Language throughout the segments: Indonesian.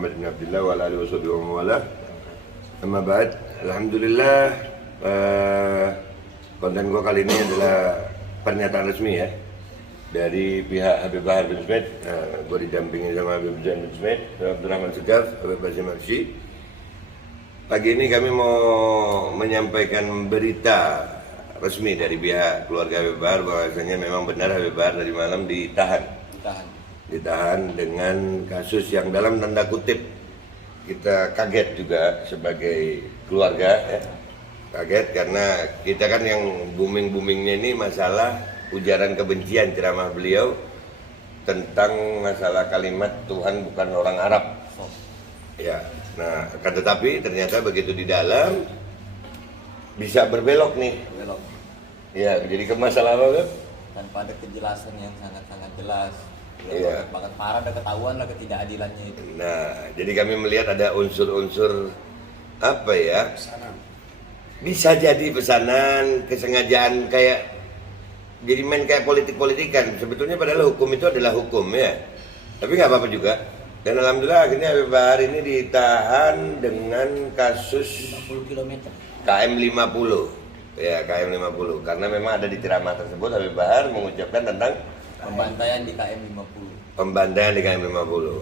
Muhammad bin Abdullah wa ala alihi washabihi wa mawala. Amma ba'd. Alhamdulillah, konten gua kali ini adalah pernyataan resmi ya dari pihak Habib Bahar bin Smith. Gua didampingi sama Habib Zain bin Smith, Abdurrahman Segaf, Habib Basim Arsy. Pagi ini kami mau menyampaikan berita resmi dari pihak keluarga Habib Bahar bahwasanya memang benar Habib Bahar tadi malam ditahan dengan kasus yang dalam tanda kutip kita kaget juga sebagai keluarga ya. Kaget karena kita kan yang boomingnya ini masalah ujaran kebencian ceramah beliau tentang masalah kalimat Tuhan bukan orang Arab ya. Nah, tetapi ternyata begitu di dalam bisa berbelok nih. Ya, jadi ke masalah apa kan? Tanpa ada kejelasan yang sangat-sangat jelas. Iya. Banget parah, ada ketahuan lah ketidakadilannya itu. Nah, jadi kami melihat ada unsur-unsur apa ya? Pesanan. Bisa jadi pesanan, kesengajaan kayak jadi main kayak politik-politikan. Sebetulnya padahal hukum itu adalah hukum ya. Tapi nggak apa-apa juga. Dan alhamdulillah akhirnya Habib Bahar ini ditahan dengan kasus 50 km. KM 50. Ya, KM 50. Karena memang ada di ceramah tersebut Habib Bahar mengucapkan tentang Pembantaian di KM 50. pembantaian di KM 50.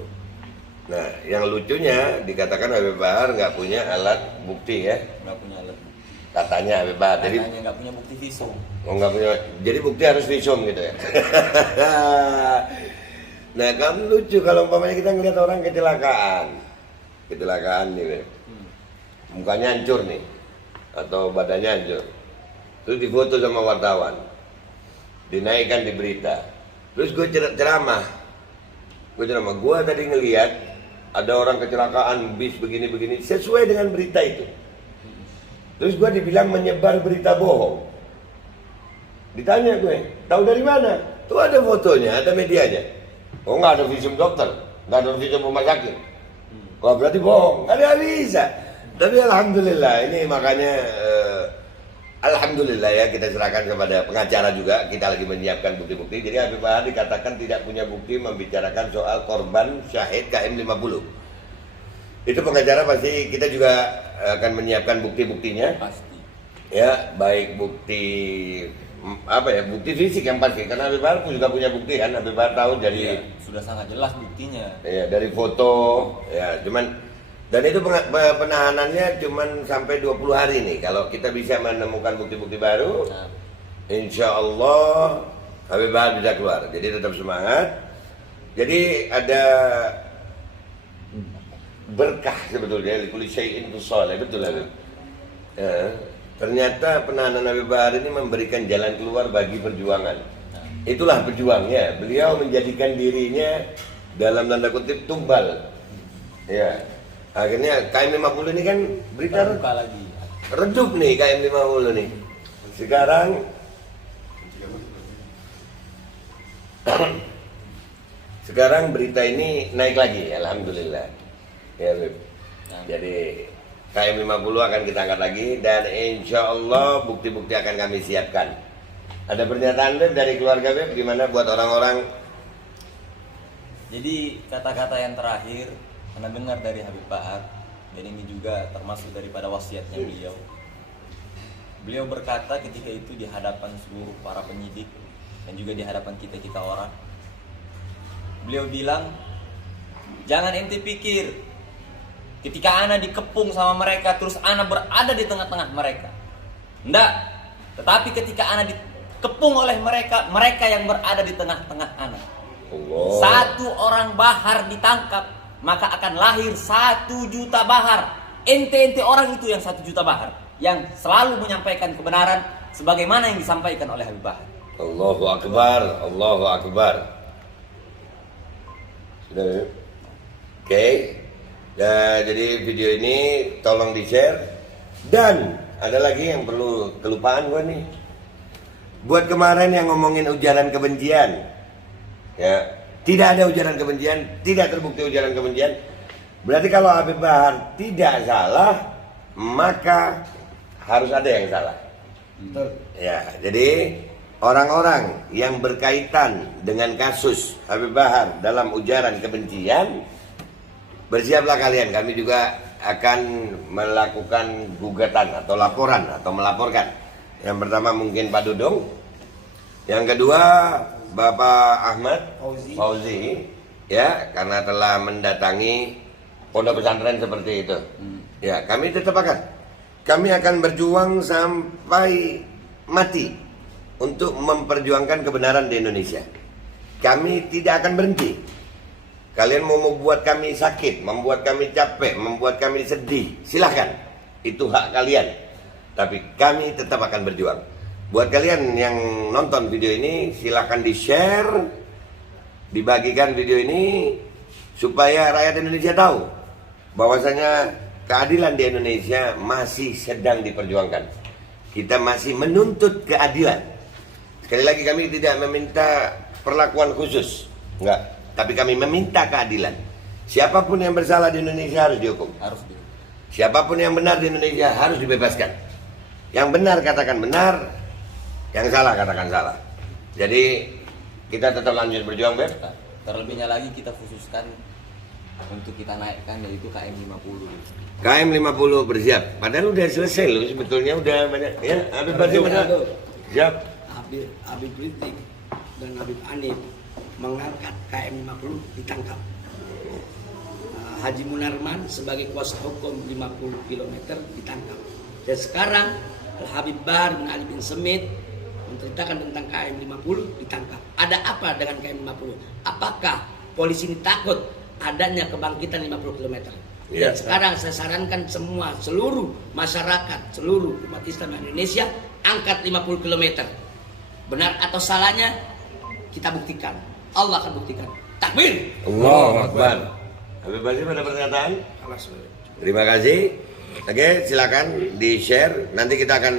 Nah, yang lucunya dikatakan Habib Bahar nggak punya alat bukti ya. Nggak punya alat. Katanya Habib Bahar. Jadi Katanya nggak punya bukti visum. nggak punya. Jadi bukti harus visum gitu ya. Nah, kan lucu kalau umpamanya kita ngeliat orang kecelakaan nih, mukanya hancur nih, atau badannya hancur, terus difoto sama wartawan, dinaikkan di berita, terus gue ceramah, gue tadi ngeliat ada orang kecelakaan bis begini sesuai dengan berita itu, terus gue dibilang menyebar berita bohong, ditanya gue, tahu dari mana? Tuh ada fotonya, ada medianya. Oh, nggak ada visum dokter, nggak ada visum rumah sakit. Wah, berarti bohong, nggak bisa. Tapi alhamdulillah ini makanya alhamdulillah ya kita serahkan kepada pengacara juga. Kita lagi menyiapkan bukti-bukti. Jadi Habib Bahar dikatakan tidak punya bukti membicarakan soal korban syahid KM 50. Itu pengacara pasti kita juga akan menyiapkan bukti-buktinya. Pasti. Ya, baik bukti bukti fisik yang pasti karena Habib Bahar juga punya bukti kan. Habib Bahar tahu dari Sudah sangat jelas buktinya. ya dari foto ya, cuman dan itu penahanannya cuman sampai 20 hari nih. Kalau kita bisa menemukan bukti-bukti baru, insya Allah Habib Bahar bisa keluar. Jadi tetap semangat. Jadi ada berkah sebetulnya likulli syai'in shalih, betul Habib. Ya. Ternyata penahanan Habib Bahar ini memberikan jalan keluar bagi perjuangan. Itulah pejuangnya. Beliau menjadikan dirinya dalam tanda kutip tumbal. Ya. Akhirnya KM 50 ini kan berita Terbuka lagi. redup nih KM 50 nih. Sekarang berita ini naik lagi, alhamdulillah. Ya, Habib. Jadi KM 50 akan kita angkat lagi dan insya Allah bukti-bukti akan kami siapkan. Ada pernyataan dari keluarga Beb gimana buat orang-orang? Jadi kata-kata yang terakhir Anda dengar dari Habib Bahar, dan ini juga termasuk daripada wasiatnya beliau. Beliau berkata ketika itu di hadapan seluruh para penyidik dan juga di hadapan kita orang. Beliau bilang, jangan ente pikir ketika Ana dikepung sama mereka terus Ana berada di tengah-tengah mereka. Enggak. Tetapi ketika Ana dikepung oleh mereka, mereka yang berada di tengah-tengah Ana. Allah. Satu orang Bahar ditangkap, maka akan lahir 1 juta Bahar. Ente orang itu yang 1 juta Bahar, yang selalu menyampaikan kebenaran sebagaimana yang disampaikan oleh Habib Bahar. Allahu Akbar, Allahu Akbar. Sudah. Oke. Ya, jadi video ini tolong di-share. Dan ada lagi yang perlu kelupaan gue nih. Buat kemarin yang ngomongin ujaran kebencian, ya tidak ada ujaran kebencian, tidak terbukti ujaran kebencian. Berarti kalau Habib Bahar tidak salah, maka harus ada yang salah. Betul. Ya, jadi orang-orang yang berkaitan dengan kasus Habib Bahar dalam ujaran kebencian bersiaplah kalian. Kami juga akan melakukan gugatan atau laporan atau melaporkan. Yang pertama mungkin Pak Dudung, yang kedua Bapak Ahmad Fauzi, ya, karena telah mendatangi pondok pesantren seperti itu. Ya, kami tetap kami akan berjuang sampai mati untuk memperjuangkan kebenaran di Indonesia. Kami tidak akan berhenti. Kalian mau membuat kami sakit, membuat kami capek, membuat kami sedih, silahkan. Itu hak kalian. Tapi kami tetap akan berjuang. Buat kalian yang nonton video ini, silahkan di-share, dibagikan video ini, supaya rakyat Indonesia tahu bahwasanya keadilan di Indonesia masih sedang diperjuangkan. Kita masih menuntut keadilan. Sekali lagi, kami tidak meminta perlakuan khusus, enggak. Tapi kami meminta keadilan. Siapapun yang bersalah di Indonesia harus dihukum. Siapapun yang benar di Indonesia harus dibebaskan. Yang benar katakan benar, yang salah katakan salah. Jadi kita tetap lanjut berjuang, Beb. Terlebihnya lagi kita khususkan untuk kita naikkan, yaitu KM 50. KM 50 bersiap. Padahal udah selesai loh, sebetulnya udah banyak. Ya, Habib Basir benar. Siap. Habib Rizik dan Habib Hanif mengangkat KM 50 ditangkap. Haji Munarman sebagai kuasa hukum 50 km ditangkap. Dan sekarang Habib Bahar bin Ali bin Semit menceritakan tentang KM 50 ditangkap. Ada apa dengan KM 50? Apakah polisi ini takut adanya kebangkitan 50 km? Ya. Dan sekarang saya sarankan seluruh masyarakat, seluruh umat Islam Indonesia angkat 50 km. Benar atau salahnya kita buktikan. Allah akan buktikan. Takbir. Allahu Akbar. Habib Basir ada pernyataan? Terima kasih. Oke, silakan di-share. Nanti kita akan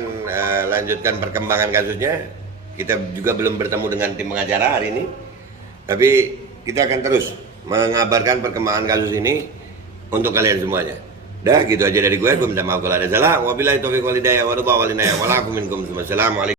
lanjutkan perkembangan kasusnya. Kita juga belum bertemu dengan tim pengacara hari ini. Tapi kita akan terus mengabarkan perkembangan kasus ini untuk kalian semuanya. Dah, gitu aja dari gue minta maaf kalau ada salah. Wabillahi taufiq wal hidayah wa ridha wal inayah. Walakum minkum. Wassalamualaikum.